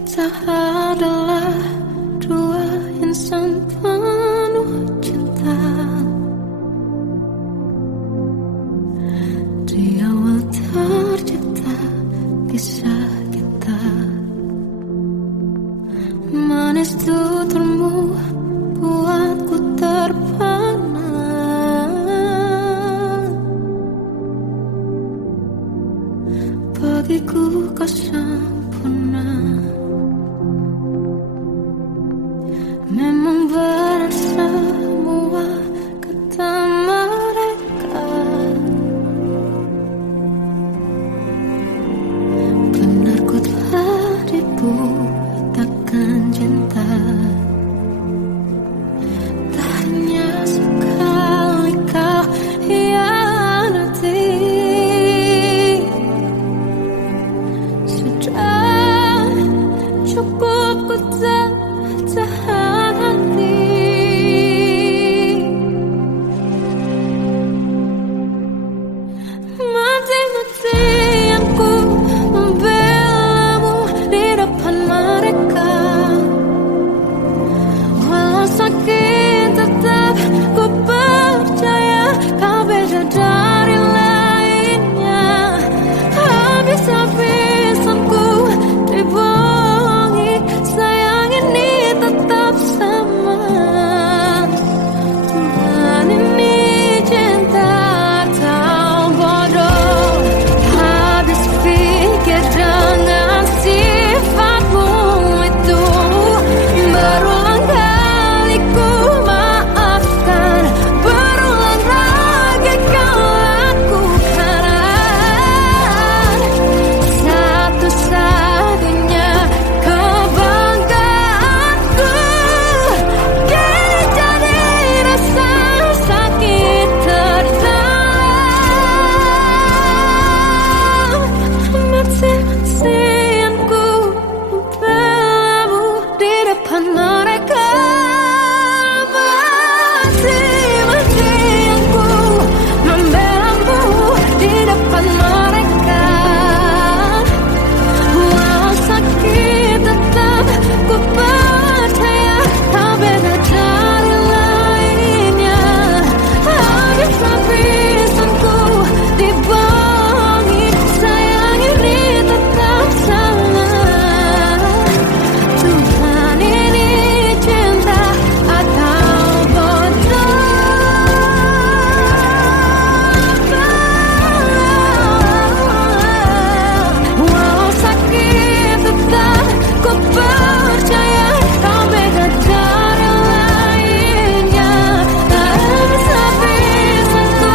Kita adalah dua insan penuh cinta. Di awal tercipta kisah kita. Manis tuturmu buatku terpana. Bagiku kau sempurna. Memang benar semua kata mereka. Benar ku telah dibutakan cinta. Tak hanya sekali kau hianati. Sudah cukup ku tahan hati. Mati-matian ku membelamu di depan mereka. Walau sakit tetap ku percaya kau beda dari lainnya. Habis-habisan ku dibohongi, sayang ini tetap sama. Tuhan ini cinta atau bodoh. Habis pikir dengan sifatmu itu. Berulang kali ku maafkan, berulang lagi kau lakukan. Satu-satunya kebanggaanku kini jadi rasa sakit terdalam. Mati-matian ku membelamu di depan mereka. Mati-matian ku membelamu di depan mereka. Walau sakit tetap ku percaya kau beda dari lainnya. Habis-habisan ku dibohongi, sayang ini tetap sama. Tuhan ini cinta atau bodoh. Walau sakit tetap ku percaya kau beda dari lainnya. Habis-habisan ku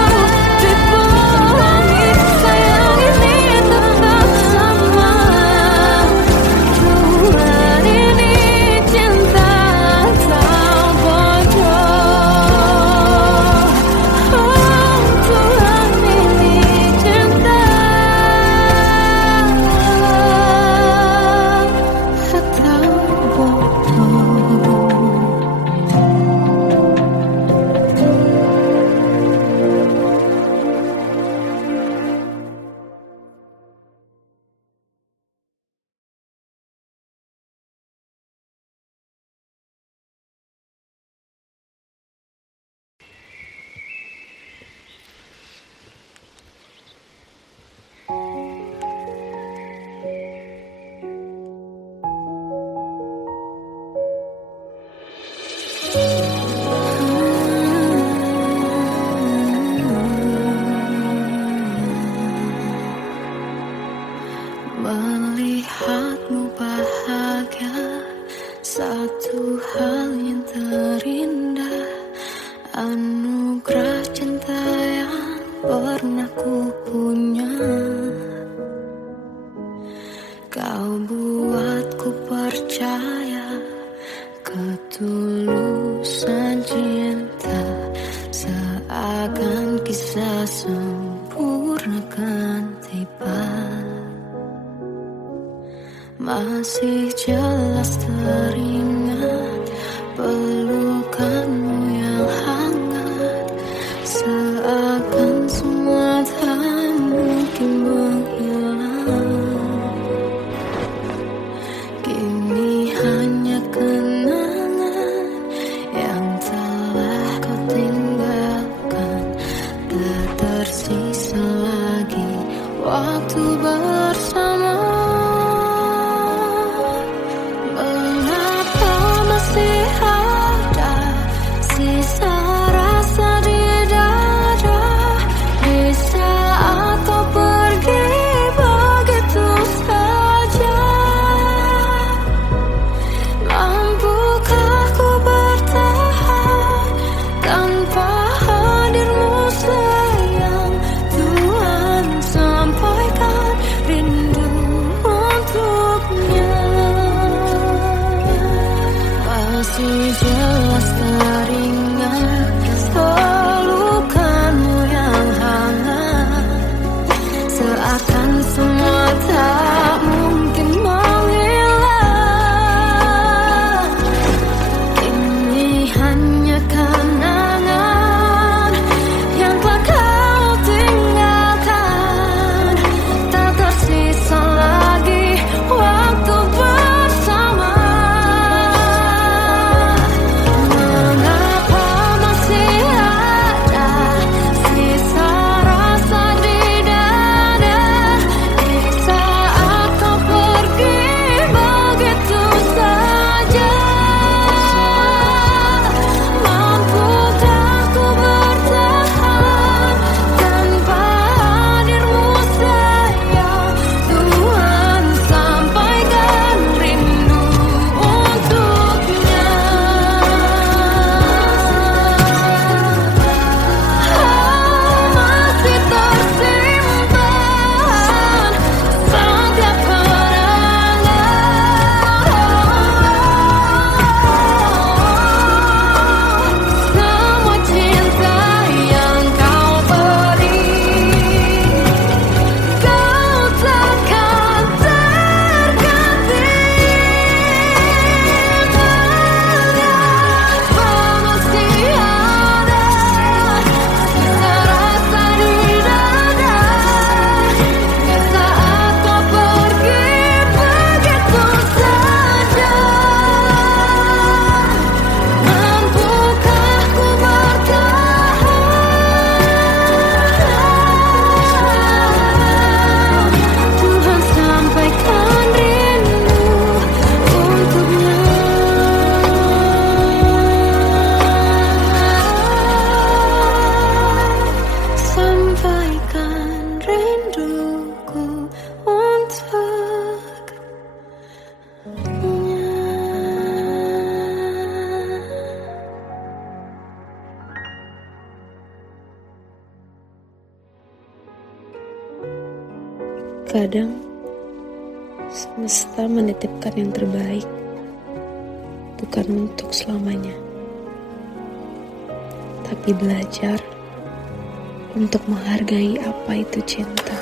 dibohongi, sayang ini tetap sama. Tuhan ini cinta atau bodoh. Oh, Tuhan ini cinta atau bodoh. Melihatmu bahagia, satu hal yang terindah. Anugerah cinta yang pernah ku punya. Kau buatku percaya ketulusan cinta. Seakan kisah sempurna kan tiba. Masih jelas teringat pelukanmu yang hangat. Seakan semua tak mungkin menghilang. Kini waktu bersama. Mengapa masih ada sisa rasa di dada di saat kau pergi begitu saja? Mampukah ku bertahan tanpa hadirmu sayang? Tuhan, sampaikan rindu untuknya. Masih jelas teringat pelukanmu yang hangat, seakan semua tak mungkin menghilang. Ini hanya kenangan yang telah kau tinggalkan. Tak tersisa lagi waktu bersama. Mengapa masih ada sisa rasa di dada di saat kau pergi begitu saja? Mampukah ku bertahan tanpa hadirmu sayang? Tuhan, sampaikan rindu untuknya. Masih tersimpan setiap semua cinta yang kau beri. Kau takkan terganti. Mengapa masih ada sisa rasa di dada di saat kau pergi begitu saja? Mampukah ku bertahan? Tuhan, sampaikan rindu untuknya. Sampaikan rinduku untuknya. Kadang semesta menitipkan yang terbaik, bukan untuk selamanya, tapi belajar untuk menghargai apa itu cinta.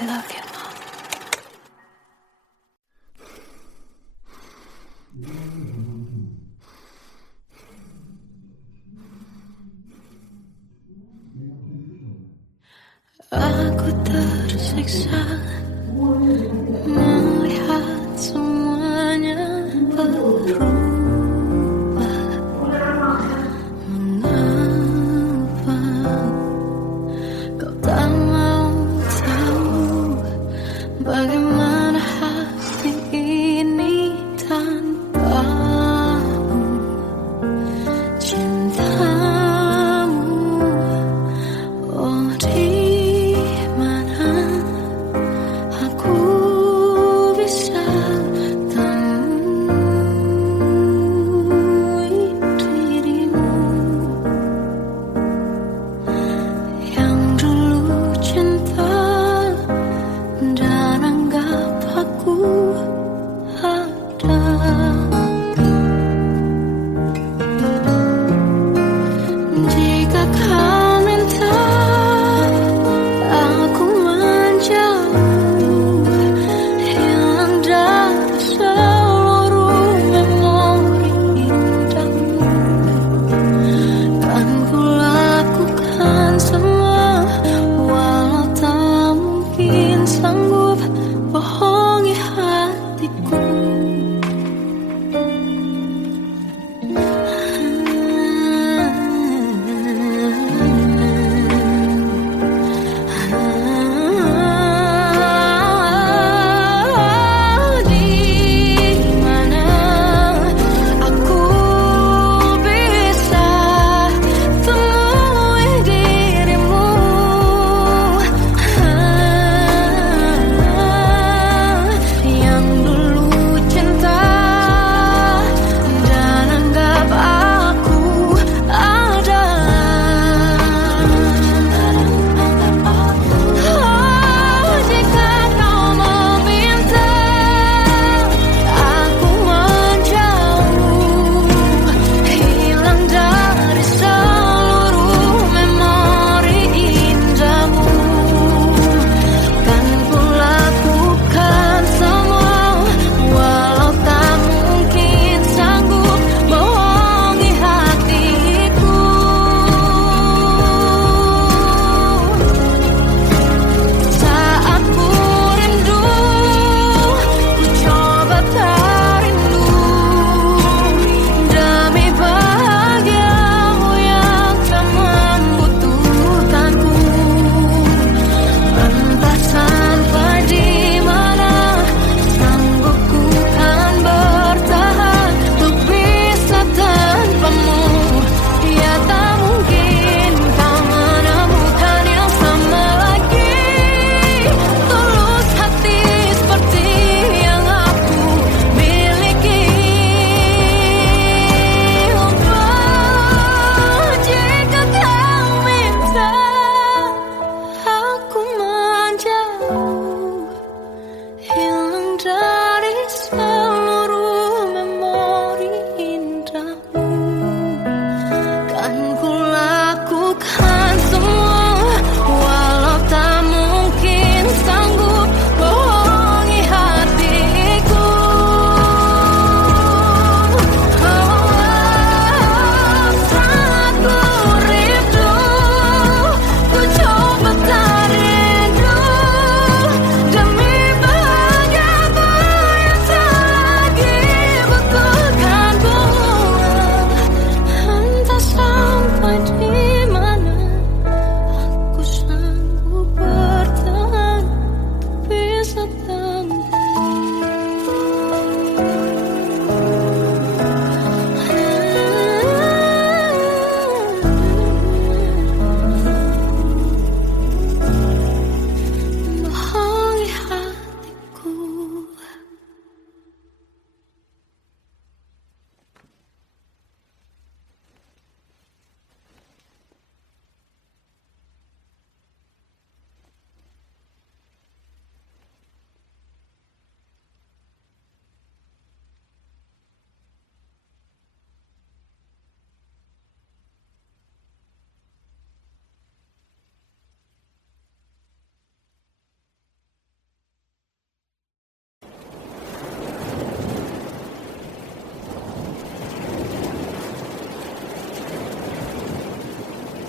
I love you, Mom. Aku tersiksa melihat semuanya berubah. Mengapa kau tak mau tahu bagaimana hati ini tanpamu? Cintamu, oh di mana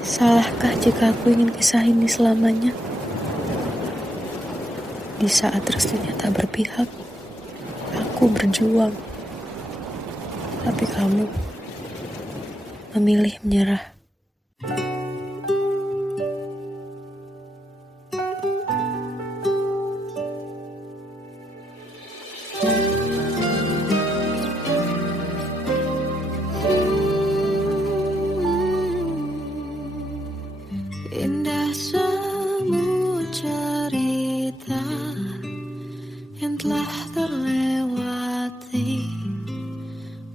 Salahkah jika aku ingin kisah ini selamanya? Di saat restunya tak berpihak, aku berjuang. Tapi kamu memilih menyerah. Indah semua cerita yang telah terlewati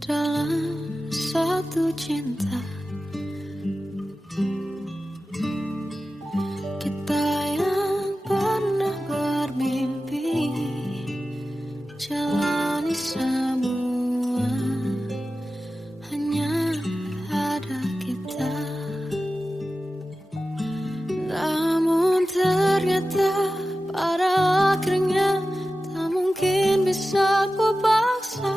dalam satu cinta. Kita yang pernah bermimpi jalani semua, hanya ada kita. Namun ternyata pada akhirnya tak mungkin bisa ku paksa.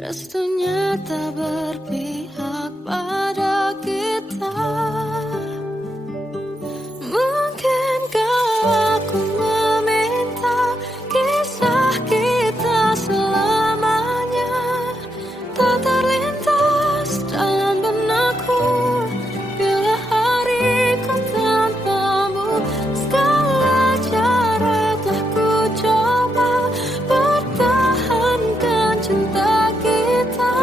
Restunya tak berpihak pada kita. Mungkinkah aku meminta kisah kita selamanya tak terlintas dalam benakku bila hariku tanpamu. Segala cara telah ku coba pertahankan cinta kita,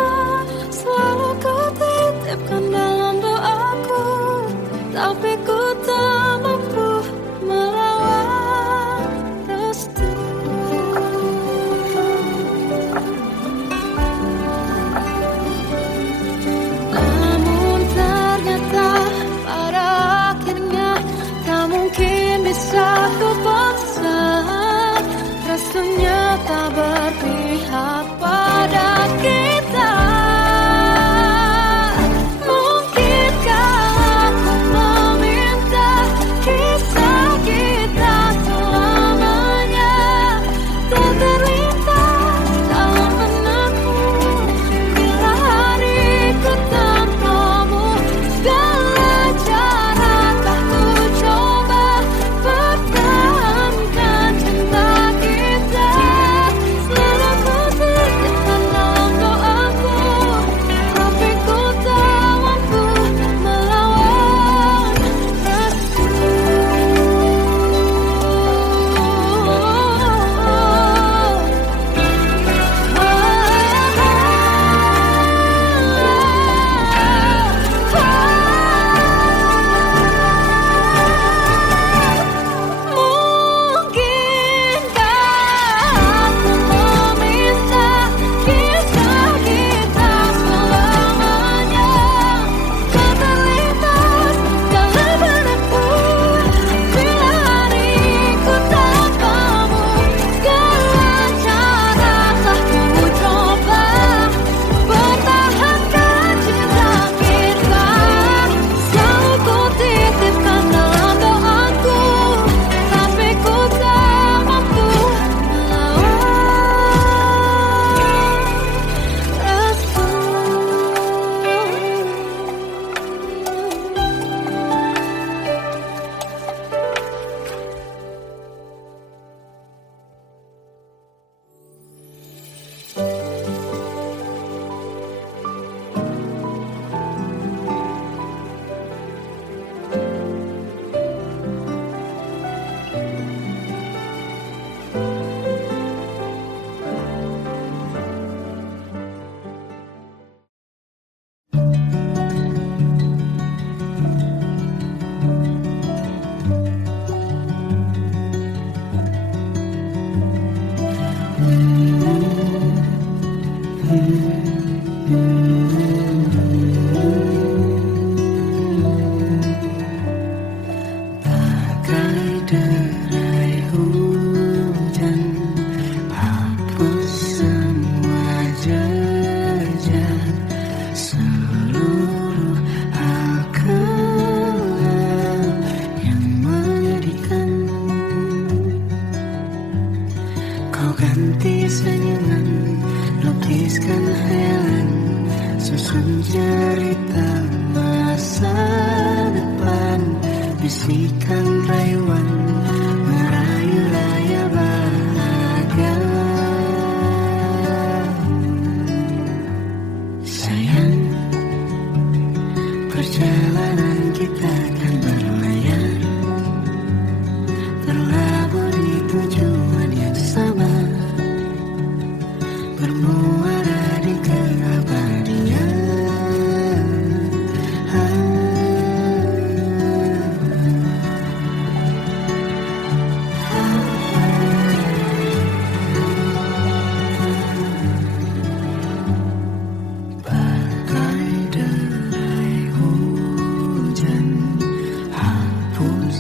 Perjalanan kita akan berlayar, berlabuh di tujuan yang sama, bermuara di keabadian. Bagai derai hujan, hapus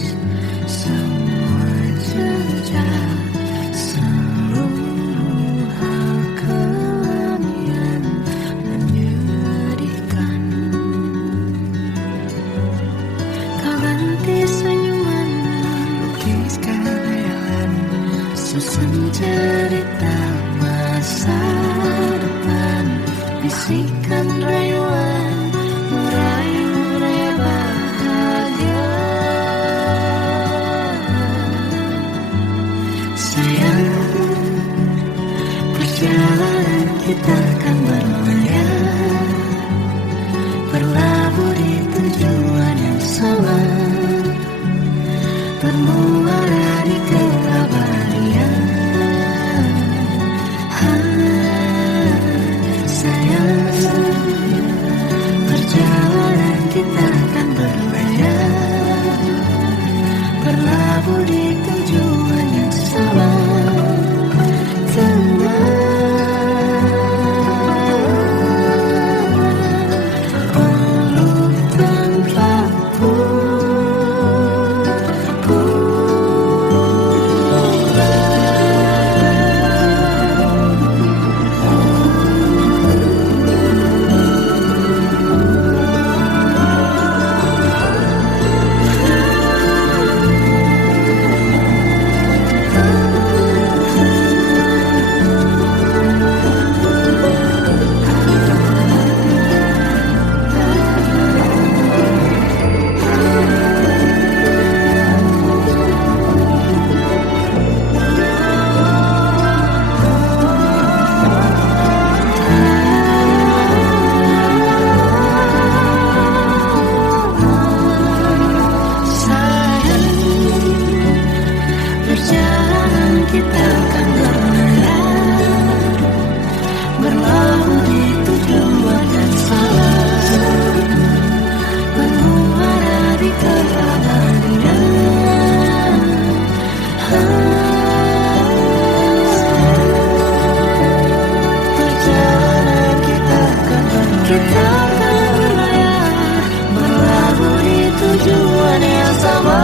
semua jejak, seluruh hal kelam yang menyedihkan. Kau ganti senyuman, lukiskan hayalan, susun cerita masa depan, bisikan rayuan, merayu raya bahagia. Sayang, perjalanan kita akan berlayar, berlabuh di tujuan yang sama, bermuara di keabadian. Sayang, perjalanan kita akan berlayar, berlabuh di tujuan yang sama. Peluk tempatku, perjalanan kita akan berlayar, berlabuh di tujuan yang sama, bermuara di keabadian. Perjalanan kita akan berlayar, berlabuh di tujuan yang sama.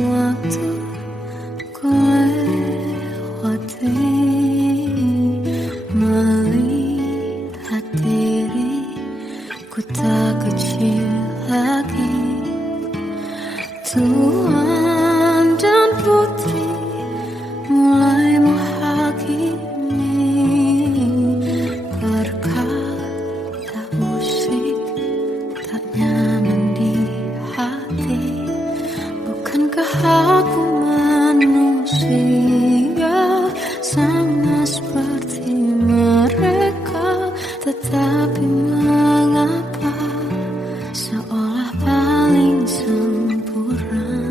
Waktu ku lewati, melihat diri ku tak kecil lagi. Tuan dan putri mulai menghakimi, berkata musik tak nyaman di hati. Bukankah aku manusia sama seperti mereka? Tetapi mengapa seolah paling sempurna?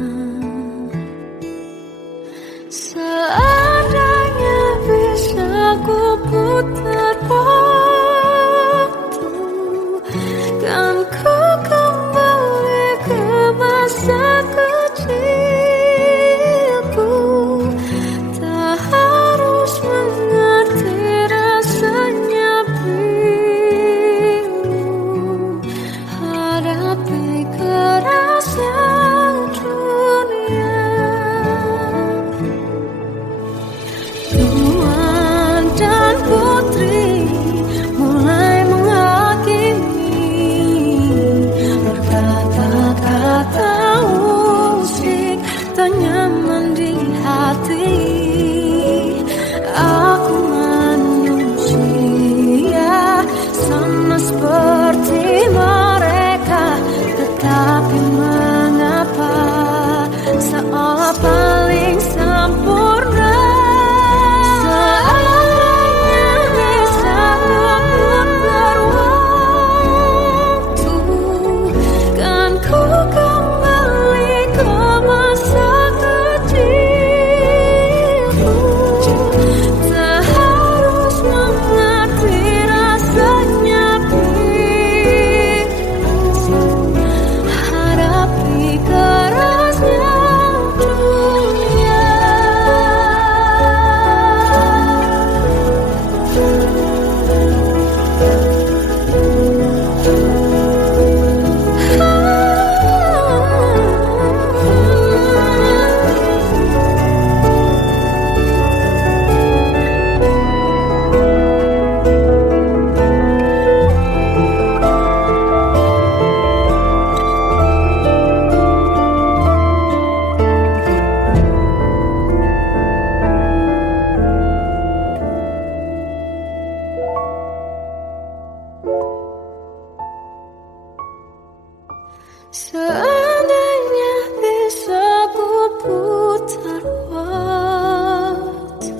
Seandainya bisa ku putar waktu,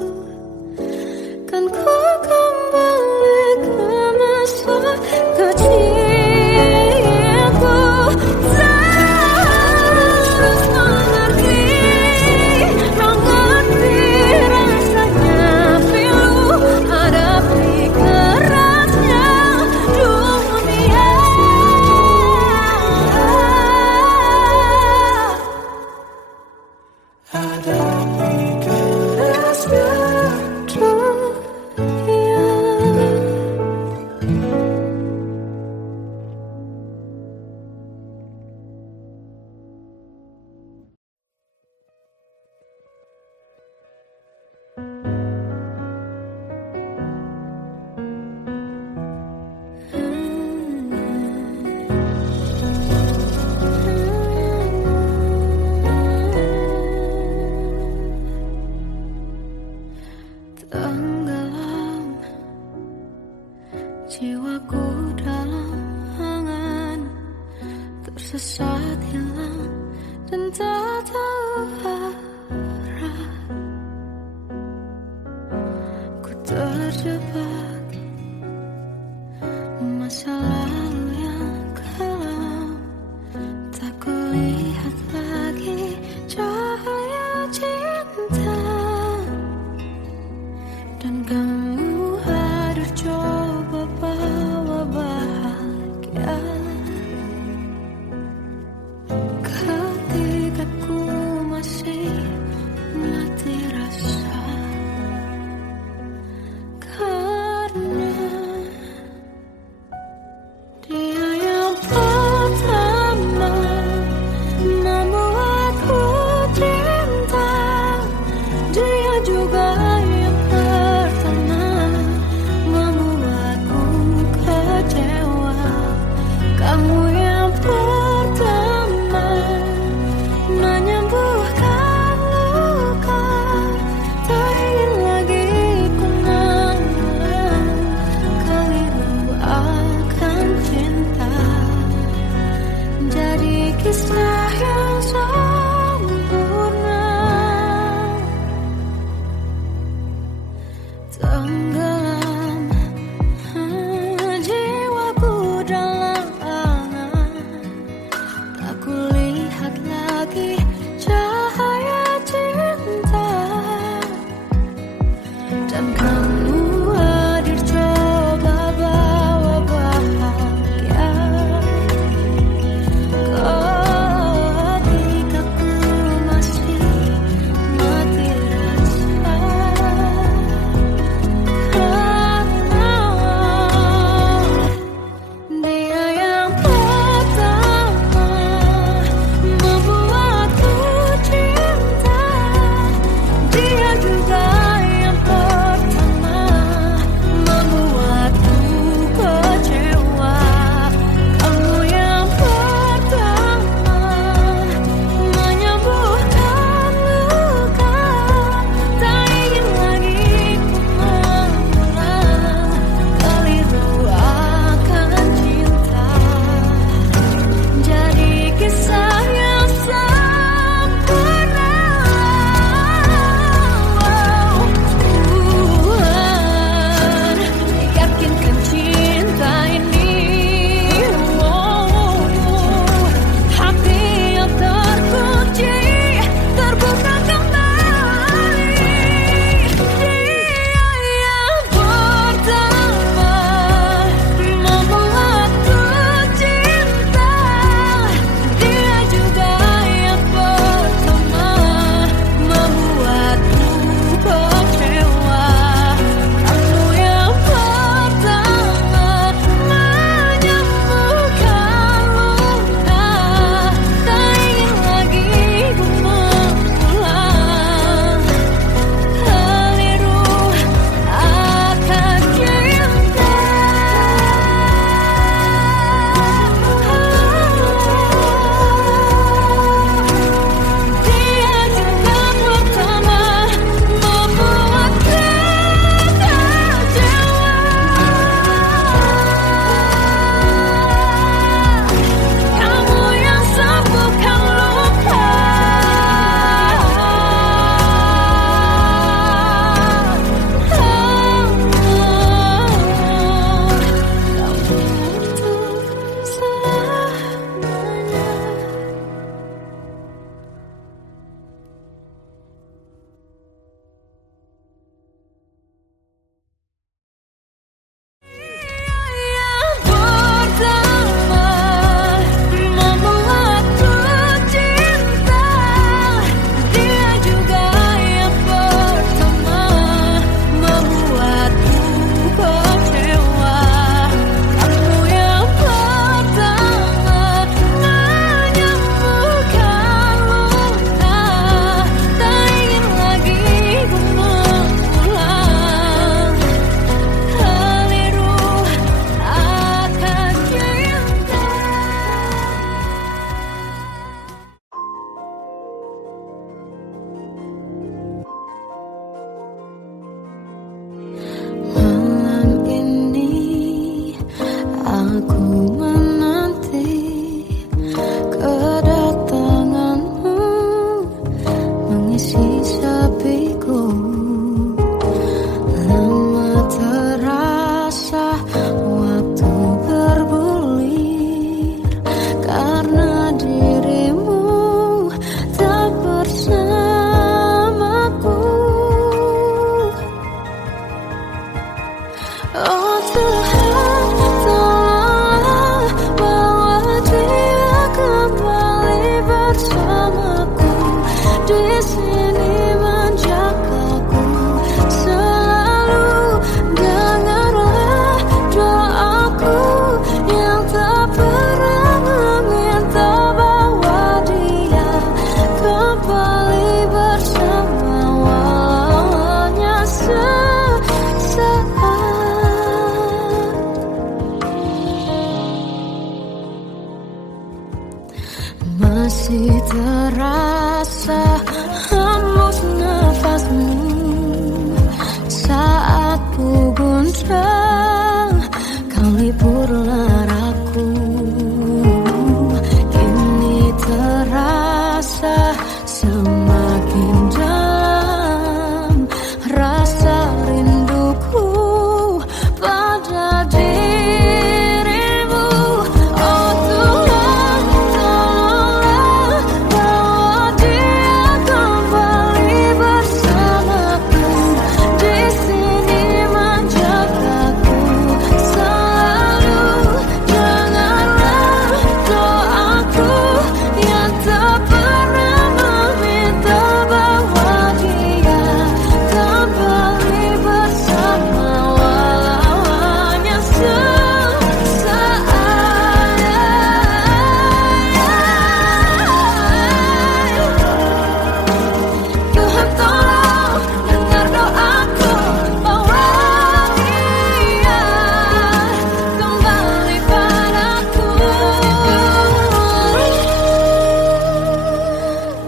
kan ku kembali ke masa kecilku. Terus mengerti, mengerti rasanya pilu hadapi kerasnya dunia. Hadapi kerasnya dunia. Tenggelam jiwaku dalam angan, tersesat hilang dan tak tahu arah. Ku terjebak masa lalu yang kelam, tak kulihat lagi cahaya cinta. Dan kamu hadir coba bawa bahagia ketika ku masih mati rasa. Karena dia yang pertama membuatku cinta, dia juga yang pertama membuatku kecewa. Kamu yang pertama menyembuhkan luka, tak ingin lagi ku mengulang keliru akan cinta. Jadi kisah yang sempurna. Tenggelam jiwaku dalam angan, tak kulihat lagi cahaya cinta. Dan kamu hadir coba bawa bahagia ketika ku masih mati rasa. Oh Tuhan, tolonglah bawa dia kembali bersamaku di sini menjagaku selalu. Dengarlah doaku yang tak pernah meminta, bawa dia kembali bersama walau hanya sesaat. Masih terasa hembus nafasmu saat ku guncang kau liburlah aku. Kini terasa semakin dalam rasa rinduku pada dirimu. Oh Tuhan, tolonglah bawa dia kembali bersamaku di sini menjagaku selalu. Dengarlah doaku yang tak pernah meminta, bawa dia kembali bersama walau hanya sesaat. Tuhan tolong dengar doaku, bawa dia kembali padaku.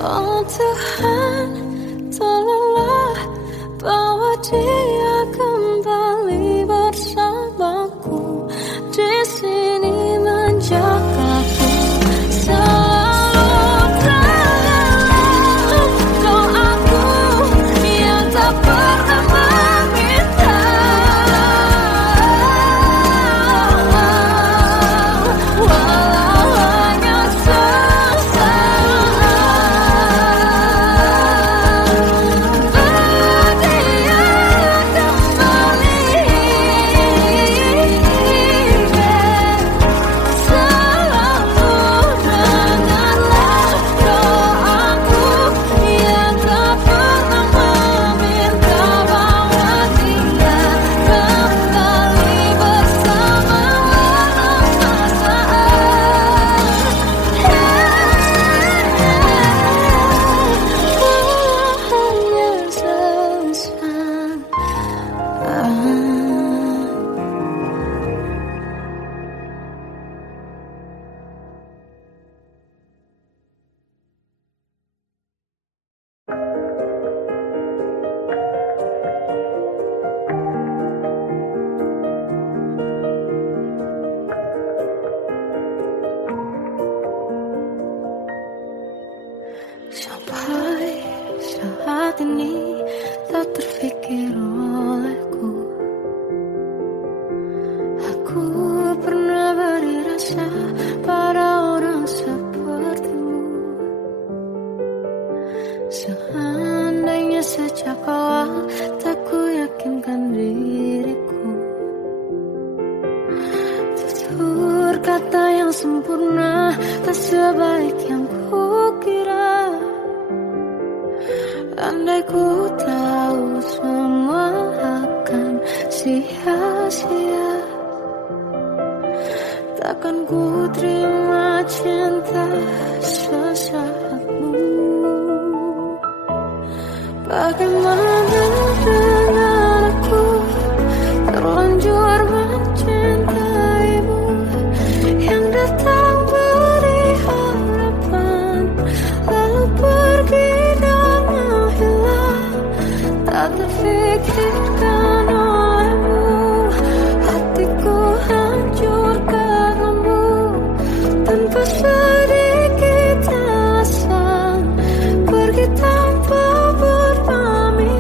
Oh Tuhan, tolonglah bawa dia kembali bersamaku di sini menjagaku selalu. Dengarlah doaku yang tak pernah meminta, walau hanya sesaat. Sampai saat ini tak terfikir olehku, aku pernah beri rasa pada orang sepertimu. Seandainya sejak awal tak ku yakinkan diriku, tutur kata yang sempurna tak sebaik yang kukira. Andai ku tahu semua akan sia-sia, takkan ku terima cinta sesaatmu. Bagaimana dengan aku terlanjur mencintaimu, yang datang beri harapan lalu pergi dan menghilang, tak terfikirkan olehmu. Hatiku hancur karenamu tanpa sedikit alasan, pergi tanpa berpamitan.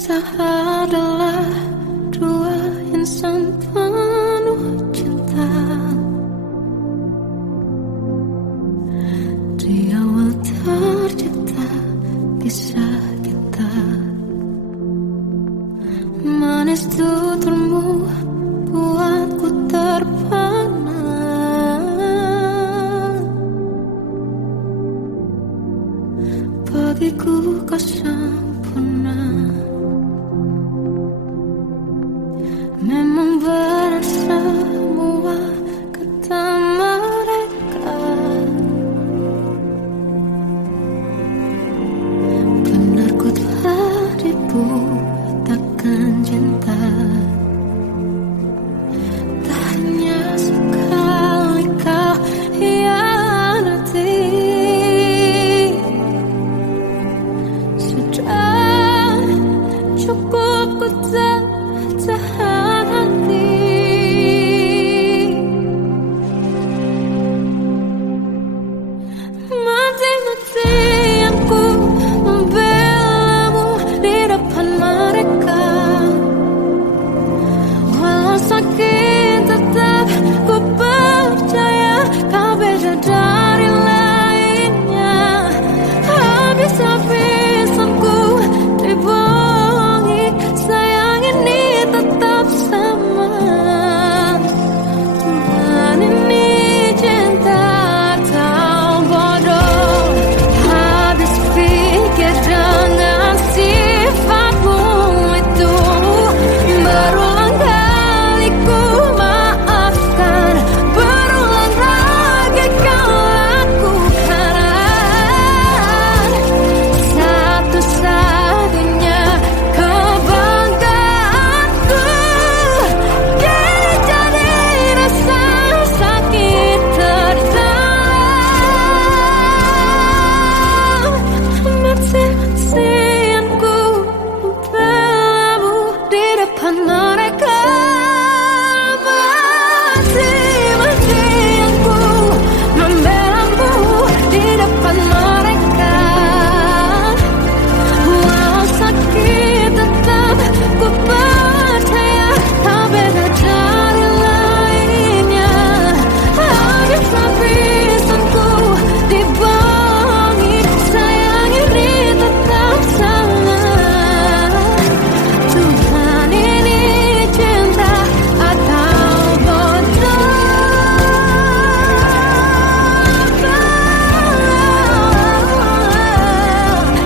Kita adalah dua insan penuh cinta. Di awal tercipta kisah kita. Manis tuturmu buatku terpana. Bagiku kau sempurna. Memang benar semua kata mereka. Benar ku telah dibutakan cinta. Tak hanya sekali kau hianati. Sudah cukup ku tak tahan hati. Mati-matian ku membelamu di depan mereka. Walau sakit tetap ku percaya kau beda dari lainnya. Habis-habisan ku dibohongi, sayang ini tetap sama. Tuhan ini cinta atau bodoh. Habis pikir dengan sifatmu itu. Berulang kali ku maafkan, berulang lagi kau lakukan. Satu-satunya kebanggaanku kini jadi rasa sakit terdalam. Mati-matian ku membelamu di depan mereka. Mati-matian ku membelamu di depan mereka. Walau sakit tetap ku percaya kau beda dari lainnya. Habis-habisan ku dibohongi, sayang ini tetap sama. Tuhan ini cinta atau bodoh.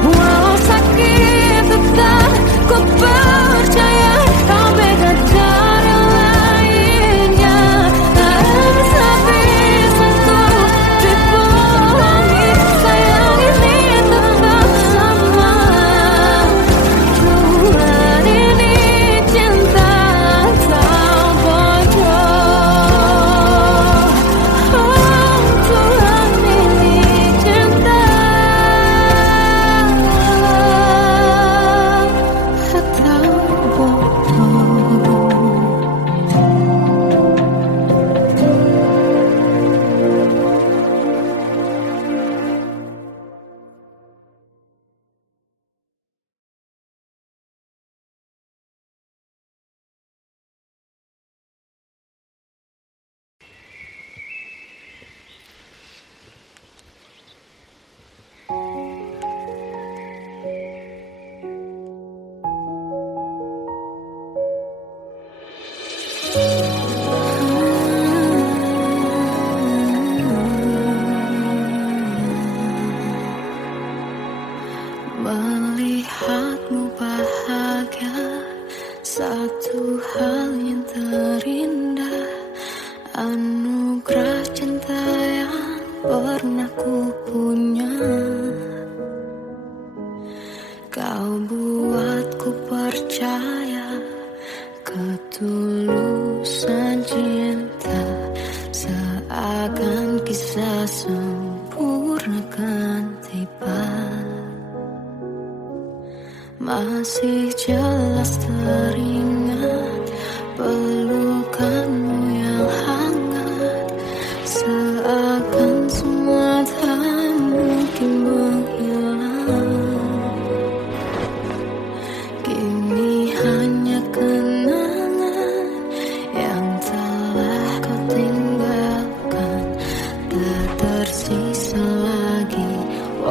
Walau sakit tetap ku percaya kau beda dari lainnya. Habis-habisan ku dibohongi, sayang ini tetap sama. Tuhan ini cinta atau bodoh. Tuhan ini cinta atau bodoh. Melihatmu bahagia, satu hal yang terindah. Anugerah cinta yang pernah ku punya. Kau buatku percaya ketulusan cinta. Seakan kisah sempurna kan tiba. Masih jelas teringat pelukanmu yang hangat. Seakan semua tak mungkin menghilang. Kini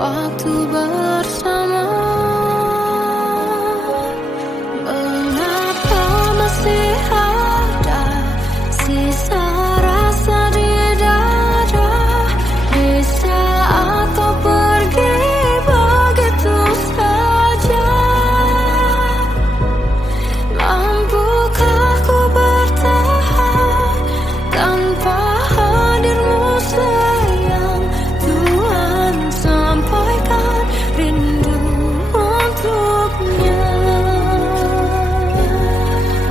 waktu bersama. Mengapa masih ada sisa rasa di dada di saat kau pergi begitu saja? Mampukah ku bertahan tanpa hadirmu sayang? Tuhan, sampaikan rindu untuknya.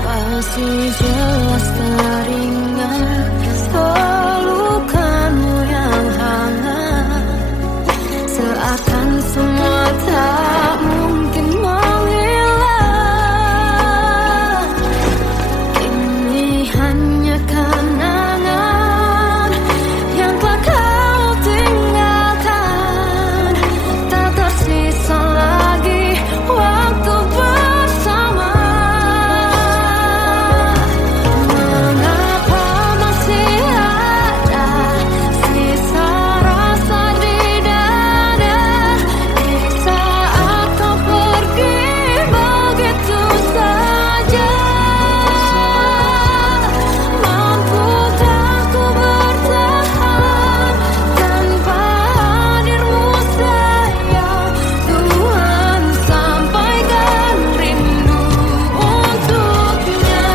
Masih jelas teringat pelukanmu yang hangat, seakan semua tak mungkin menghilang. Ini hanya kenangan yang telah kau tinggalkan. Tak tersisa lagi waktu bersama. Mengapa masih ada sisa rasa di dada di saat kau pergi begitu saja? Mampukah ku bertahan tanpa hadirmu sayang? Tuhan, sampaikan rindu untuknya.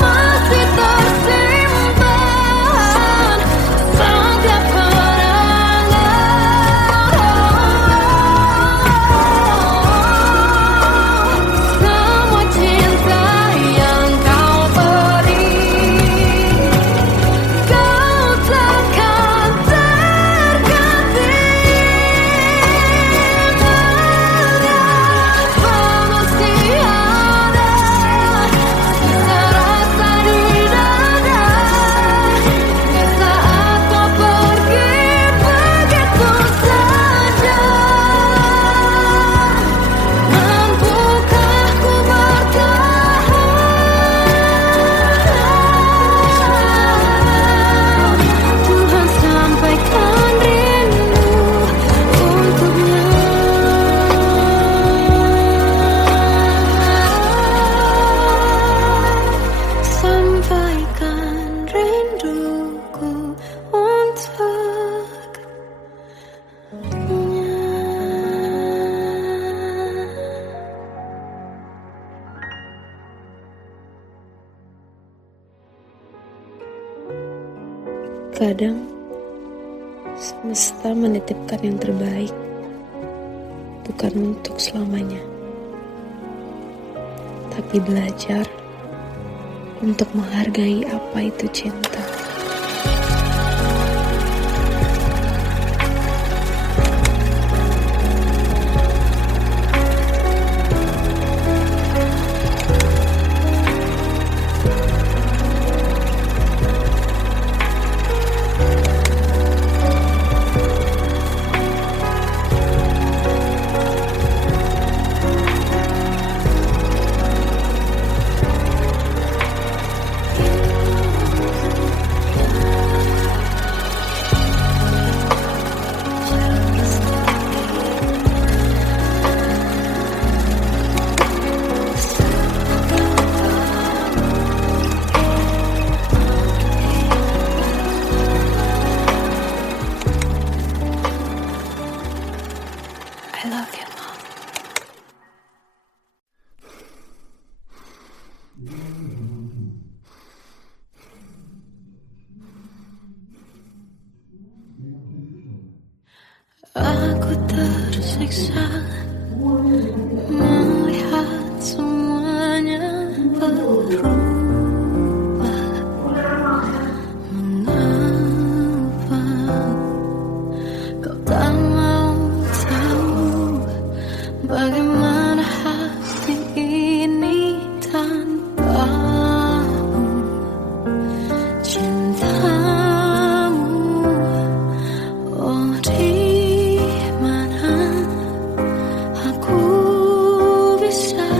Masih tersimpan setiap kenangan, semua cinta yang kau beri. Kau takkan terganti. Mengapa masih ada sisa rasa di dada di saat kau pergi begitu saja? Mampukah ku bertahan? Tuhan, sampaikan rindu untuknya. Sampaikan rinduku untuknya. Kadang semesta menitipkan yang terbaik, bukan untuk selamanya, tapi belajar untuk menghargai apa itu cinta. I love you, Mom. Aku tersiksa melihat semuanya berubah. Mengapa kau tak mau tahu bagaimana hati ini tanpamu? Cintamu, oh di mana aku bisa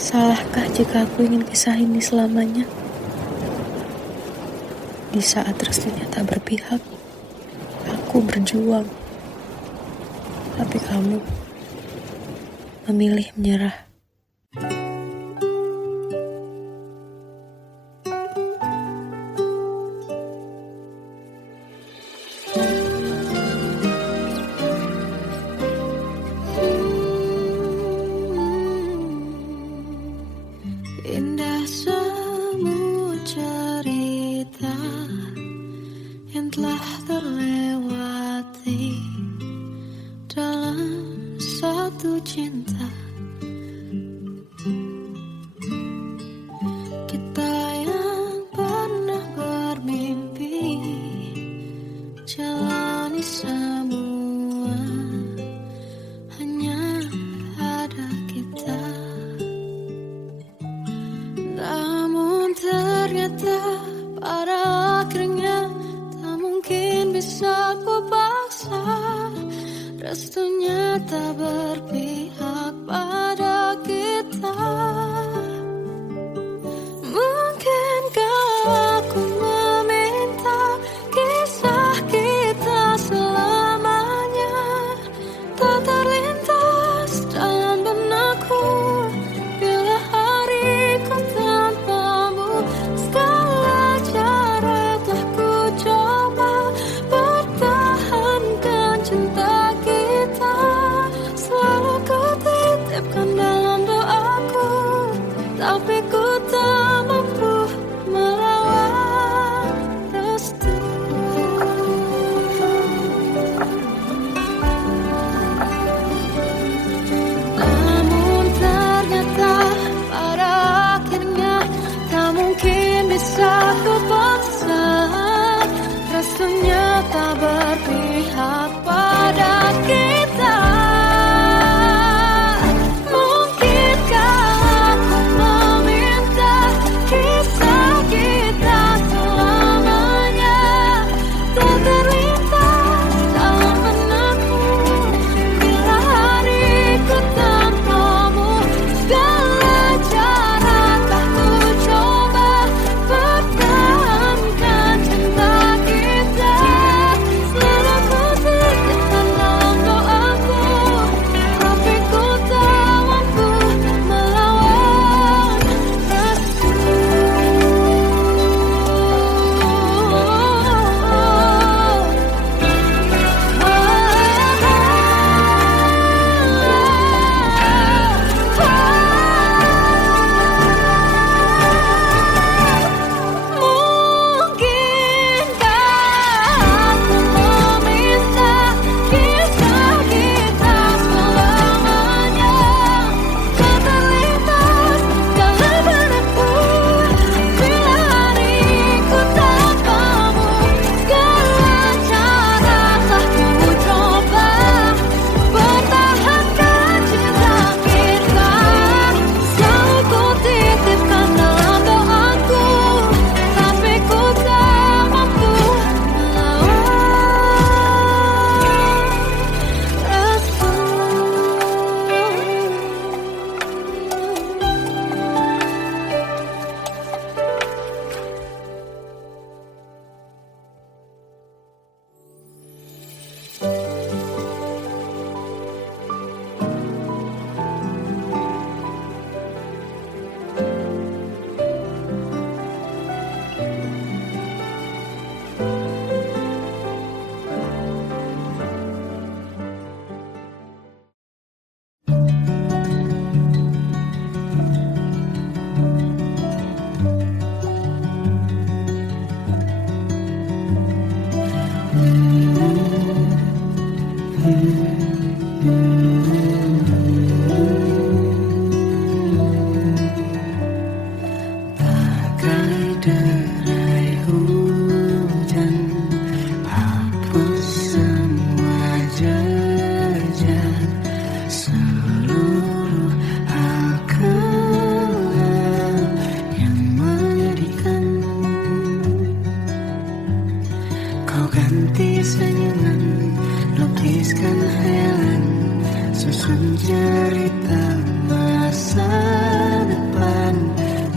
Salahkah jika aku ingin kisah ini selamanya? Di saat restunya tak berpihak, aku berjuang. Tapi kamu memilih menyerah. Indah semua cerita yang telah terlewati dalam satu cinta. Kita yang pernah bermimpi jalani semua, hanya ada kita. Namun ternyata pada akhirnya tak mungkin bisa ku paksa. Restunya tak berpihak pada kita. Mungkinkah aku meminta kisah kita selamanya tak terlintas dalam benakku bila hariku tanpamu. Segala cara telah ku coba pertahankan cinta kita. Selalu ku titipkan dalam doaku, tapi ku tak mampu melawan restu. Namun ternyata pada akhirnya tak mungkin bisa ku paksa. Restunya tak berpihak pada kita. Mungkinkah aku meminta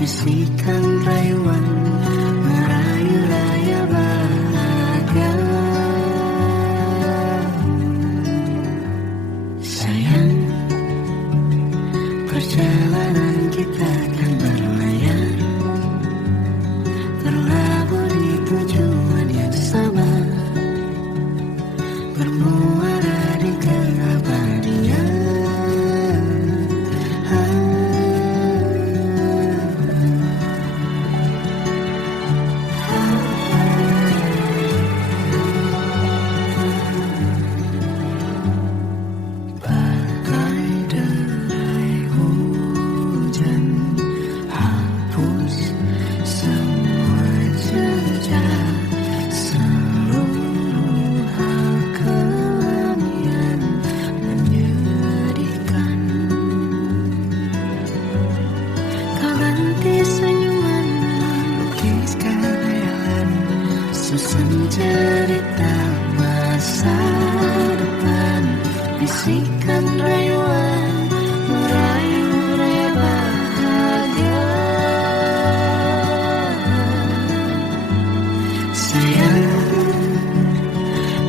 bisikan rayuan merayu raya bahagia. Sayang, perjalanan kita akan berlayar, berlabuh di tujuan yang sama, bermuara di keabadian. Bagai derai hujan, hapus semua jejak, seluruh hal kelam yang menyedihkan. Kau ganti senyuman, lukiskan khayalan, susun cerita masa depan, bisikan rayuan merayu raya bahagia. Sayang,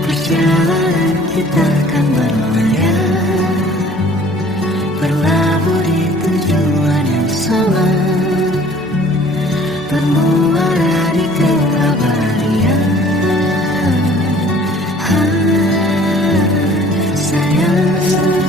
perjalanan kita akan berlayar, berlabuh di tujuan yang sama, bermuara di keabadian. Sayang,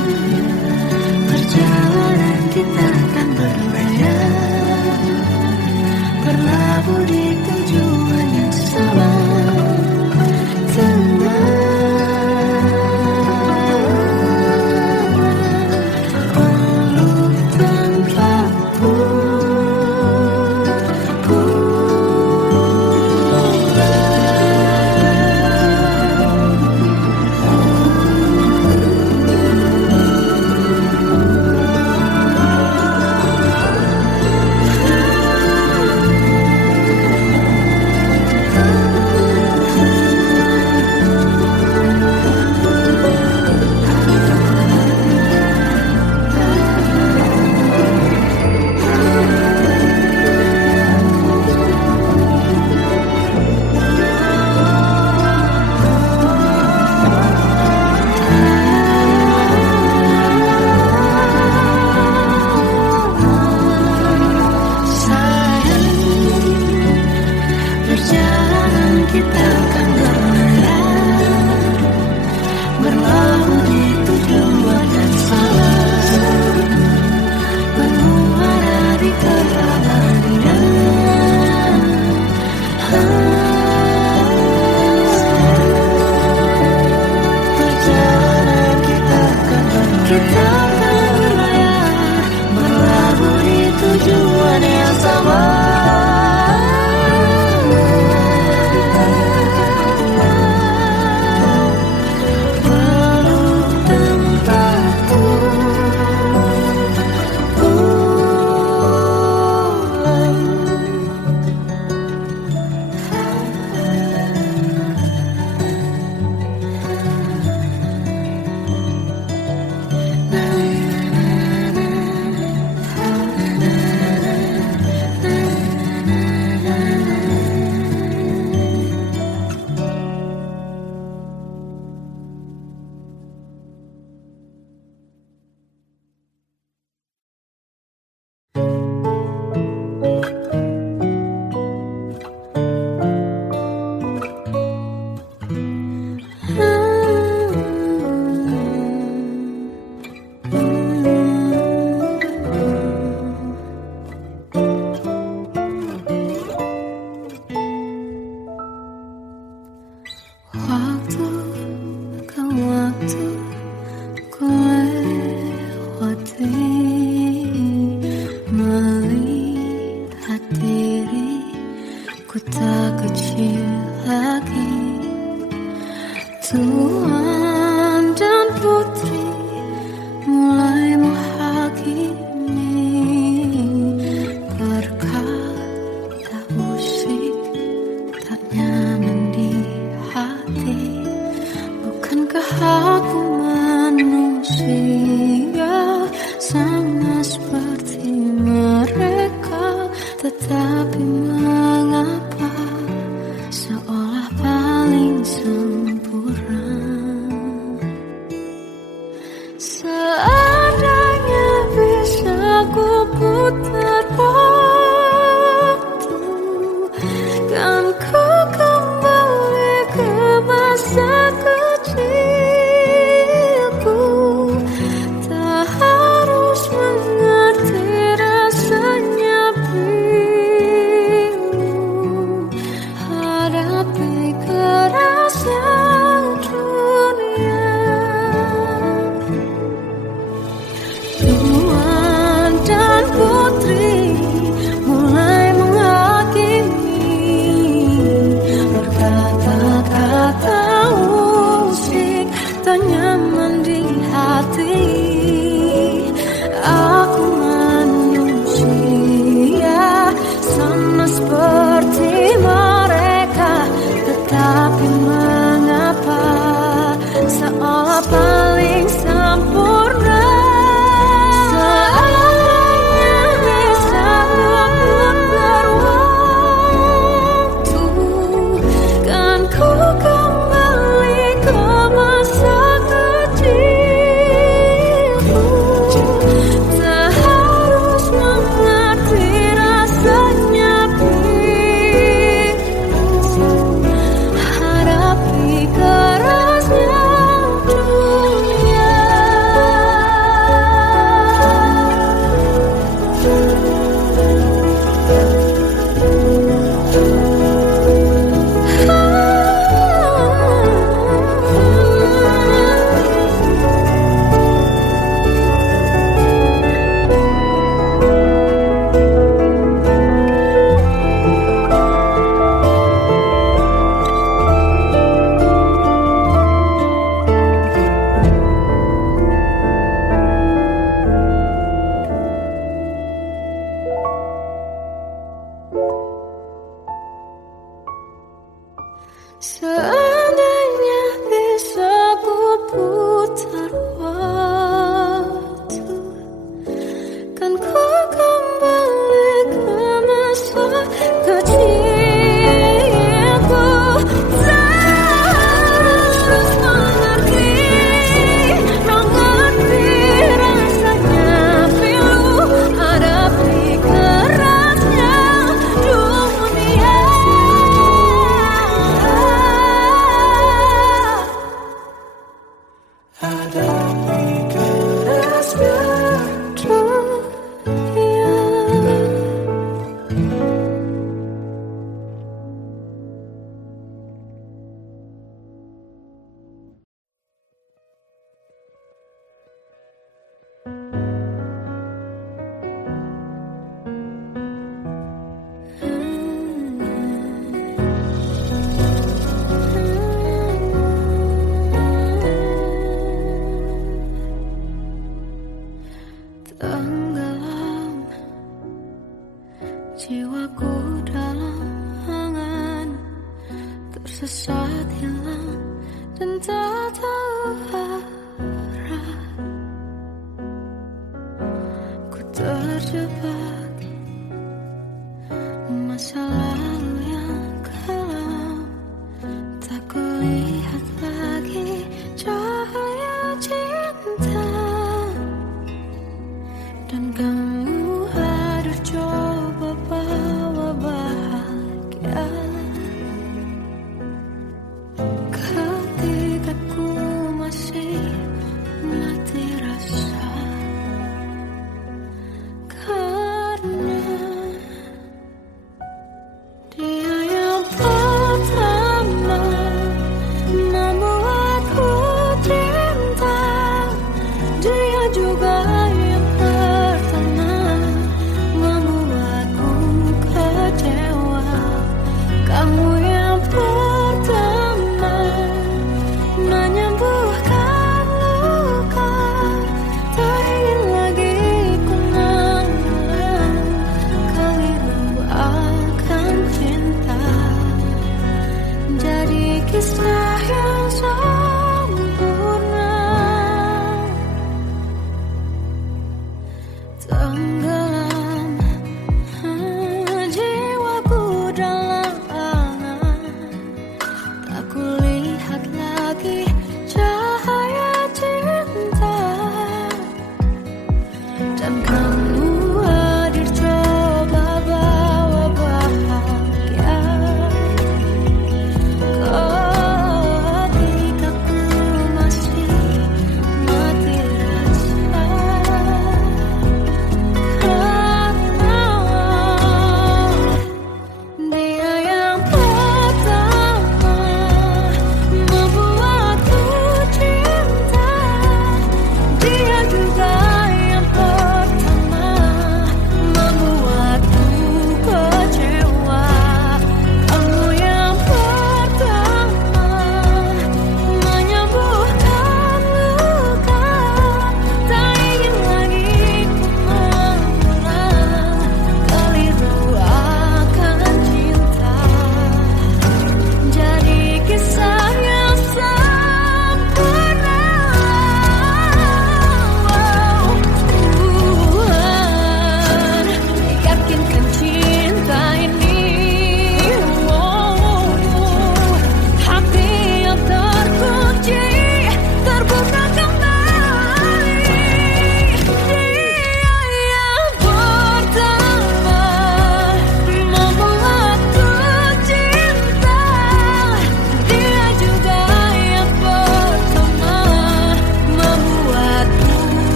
putar waktu, kan ku kembali ke masa kecilku. Tak harus mengerti rasanya pilu, hadapi kerasnya dunia. Tuan dan putri mulai menghakimi, berkata-kata usik tak nyaman di hati. Aku manusia sama seperti mereka, tetapi mengapa seolah paling sempurna. Seandainya bisa putar waktu, kan ku kembali ke masa kecilku. Tak harus mengerti rasanya pilu, hadapi kerasnya dunia. Seandainya bisa ku putar waktu, kan ku kembali ke masa kecilku. Tak harus mengerti rasanya pilu, hadapi kerasnya dunia. Hadapi kerasnya dunia. Tenggelam jiwaku dalam angan, tersesat hilang dan tak tahu arah. Ku terjebak masa lalu yang kelam, tak kulihat lagi cahaya cinta. Dan kamu hadir coba bawa bahagia, ketika ku masih mati rasa. Karena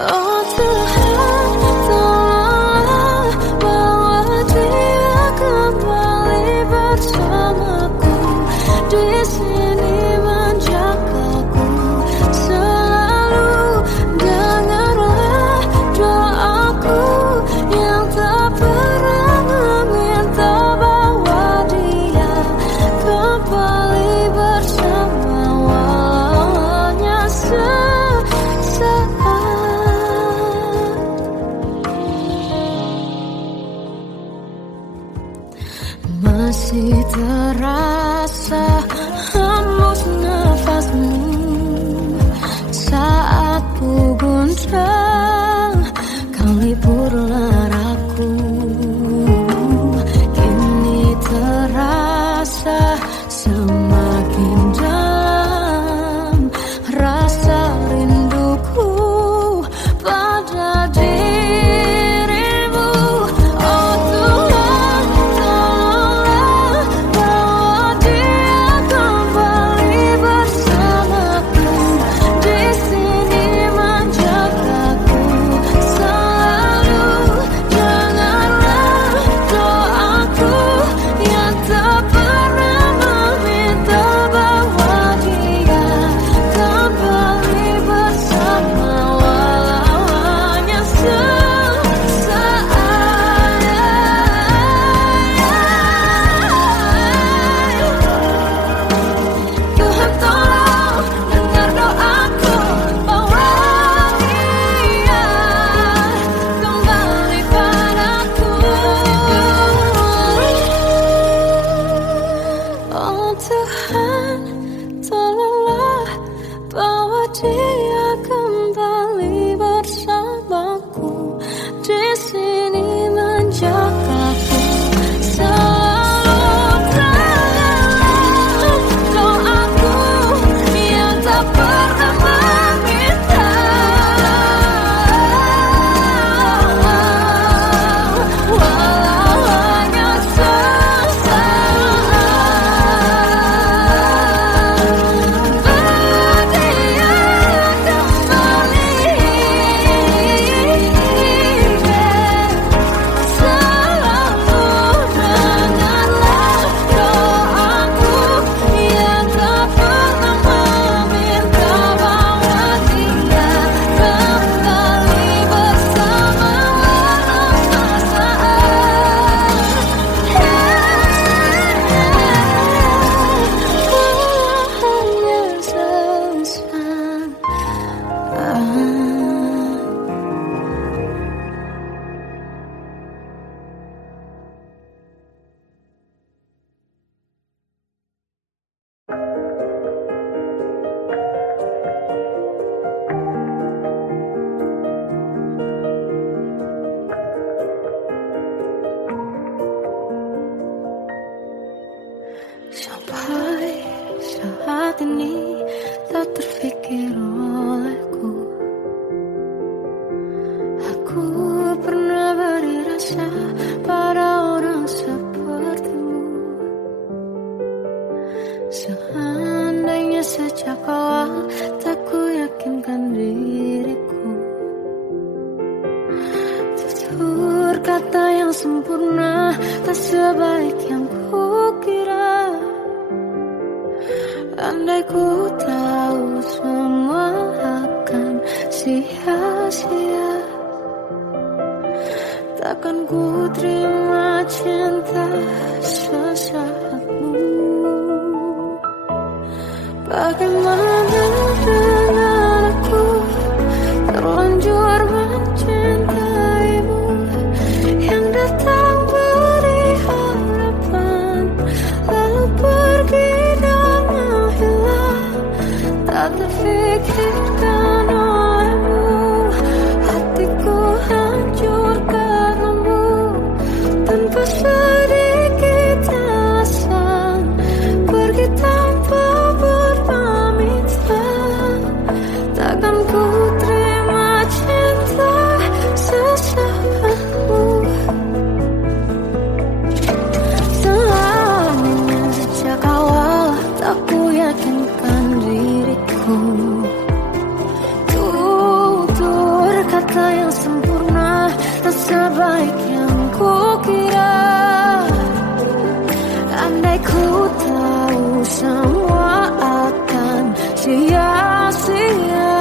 Oh Tuhan, tolonglah bawa dia kembali bersamaku, di sini menjagaku selalu. Dengarlah doaku yang tak pernah meminta, bawa dia kembali bersama walau hanya sesaat. Masih terasa hembus nafasmu saat ku guncang, kau liburlah raku. Kini terasa semakin dalam rasa rinduku pada dirimu. Oh Tuhan, tolonglah bawa dia kembali bersamaku, di sini menjagaku selalu. Dengarlah doaku yang tak pernah meminta, bawa dia kembali bersama walau hanya sesaat. Tuhan tolong dengar doaku, bawa dia kembali padaku. Oh Tuhan, tolonglah bawa dia kembali bersamaku, di sini menjagaku selalu. Dengarlah doaku yang tak pernah meminta, walau hanya sesaat. Bawa dia kembali selalu. Dengarlah doaku yang tak pernah meminta, bawa dia kembali bersama walau sampai saat ini tak terfikir olehku, aku pernah beri rasa pada orang sepertimu. Seandainya sejak awal tak ku yakinkan diriku, tutur kata yang sempurna tak sebaik yang kukira. Andai ku tahu semua akan sia-sia, takkan ku terima cinta sesaatmu. Bagaimana dengan aku terlanjur mencintaimu, yang datang beri harapan lalu pergi dan menghilang, tak terfikirkan olehmu. Hatiku hancur karenamu, tanpa sedikit alasan pergi tanpa berpamitan. Apakah yang sempurna tak sebaik yang kukira? Andai ku tahu semua akan sia-sia.